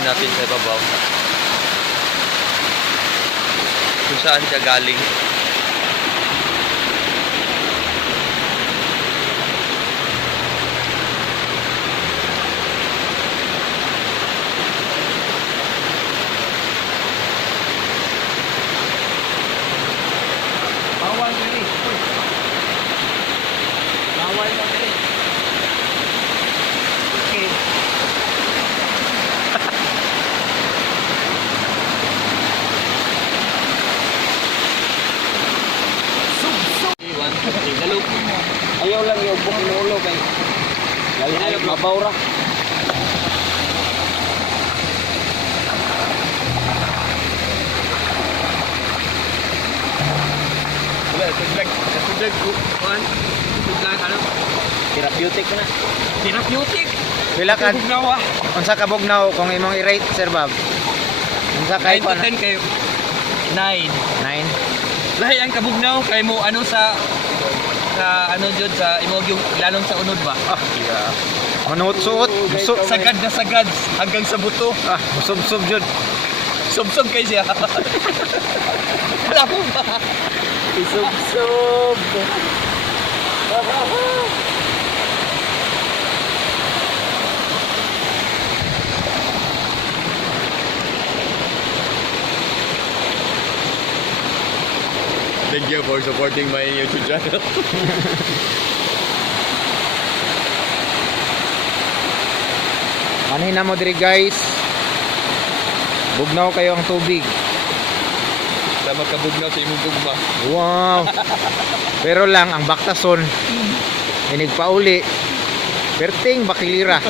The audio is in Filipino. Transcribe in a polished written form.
rin natin sa ibabaw. Kung saan siya galing. Bawal dili. Bawal na dili. Okay. Ayaw lang yung bukong ulo kay ay mabaw ra. Wala, tuglag kuan. Tuglag ano? Therapeutic na. Therapeutic. Pila ka Bugnawa. unsa ka bugnaw kung imong i-rate Sir Bob? Unsa kay 9 to 10 kayo. 9. 9. Lahi ang kabugnaw kay mo ano sa ano jud sa imo yung lalong sa unod ba? Ah, yeah. Manuot-suot, busog Sagad na sagad hanggang sa buto. ah, busog-sub jud. Sub-sub kay siya. Wala po ba? Isub-sub. Thank you for supporting my YouTube channel. Manhina mo diri guys. Bugnaw kayo ang tubig. Sa magkabugnaw sa imong gugma. Wow. Pero lang ang baktason inig pauli. Perting bakilira.